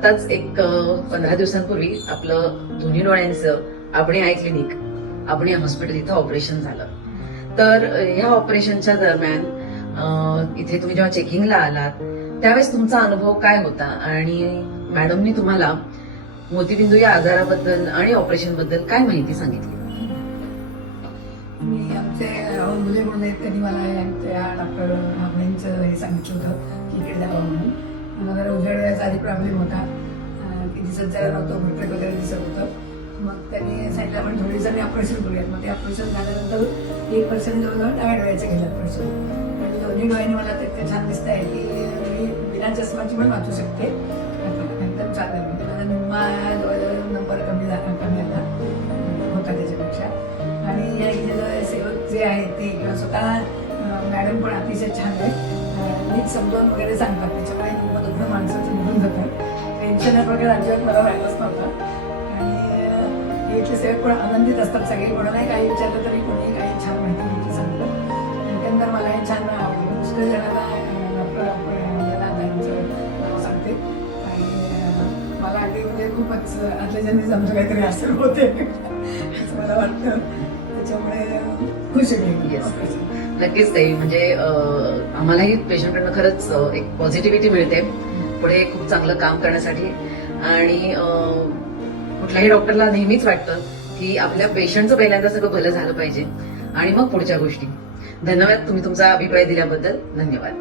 आताच एक 15 दिवसांपूर्वी आपलं दोन्ही डोळ्यांचं आपण आय क्लिनिक आपण हॉस्पिटल इथं ऑपरेशन झालं. तर ह्या ऑपरेशनच्या दरम्यान इथे तुम्ही जेव्हा चेकिंगला आलात त्यावेळेस तुमचा अनुभव काय होता आणि मॅडमनी तुम्हाला मोतीबिंदू या आजाराबद्दल आणि ऑपरेशन बद्दल काय माहिती सांगितली? मी आमचे राहुल मुले म्हणून आहेत, त्यांनी मला या डॉक्टर हाबळेंचं हे सांगितलं होतं की इकडे जावं म्हणून. मला जरा उजेड वेळेचा आधी प्रॉब्लेम होता की दिसत जायला नव्हतं, भुरकट वगैरे दिसत होतं. मग त्यांनी सांगितलं आपण थोडी दिवसांनी ऑपरेशन करूयात. मग ते ऑपरेशन झाल्यानंतर 1% जवळजवळ डाव्या डोळ्याचं केलं ऑपरेशन. म्हणजे दोन्ही डोळ्यांनी मला ते छान दिसत आहे की मी बिना चष्माची पण वाचू शकते. एकदम छान आहे. म्हणजे माझा निम्मा जवळजवळ नंबर कमी आला होता त्याच्यापेक्षा. आणि या इथलं सेवक जे आहे ते किंवा स्वतः मॅडम पण अतिशय छान आहे, नीट समजावून वगैरे सांगतात. त्याच्यामुळे दुखणं माणसाचं निघून जातं. टेन्शन वगैरे अजिबात मला राहिलंच नव्हतं. आणि इथले सेवक पण आनंदित असतात सगळे. कोणालाही काही विचारलं तरी कोणी काही छान माहिती घ्यायची सांगतं. त्यानंतर मला हे छान आवडलं. दुसऱ्या जणांना ताईंचं नाव सांगते आणि मला अगदी म्हणजे खूपच आतल्या जन्मीच आमचं काहीतरी असं होते असं मला वाटतं. त्याच्यामुळे खुश आहे. नक्कीच ताई, म्हणजे आम्हालाही पेशंटकडनं खरंच एक पॉझिटिव्हिटी मिळते पुढे खूप चांगलं काम करण्यासाठी. आणि कुठल्याही डॉक्टरला नेहमीच वाटतं की आपल्या पेशंटचं पहिल्यांदा सगळं भलं झालं पाहिजे आणि मग पुढच्या गोष्टी. धन्यवाद तुम्ही तुमचा अभिप्राय दिल्याबद्दल. धन्यवाद.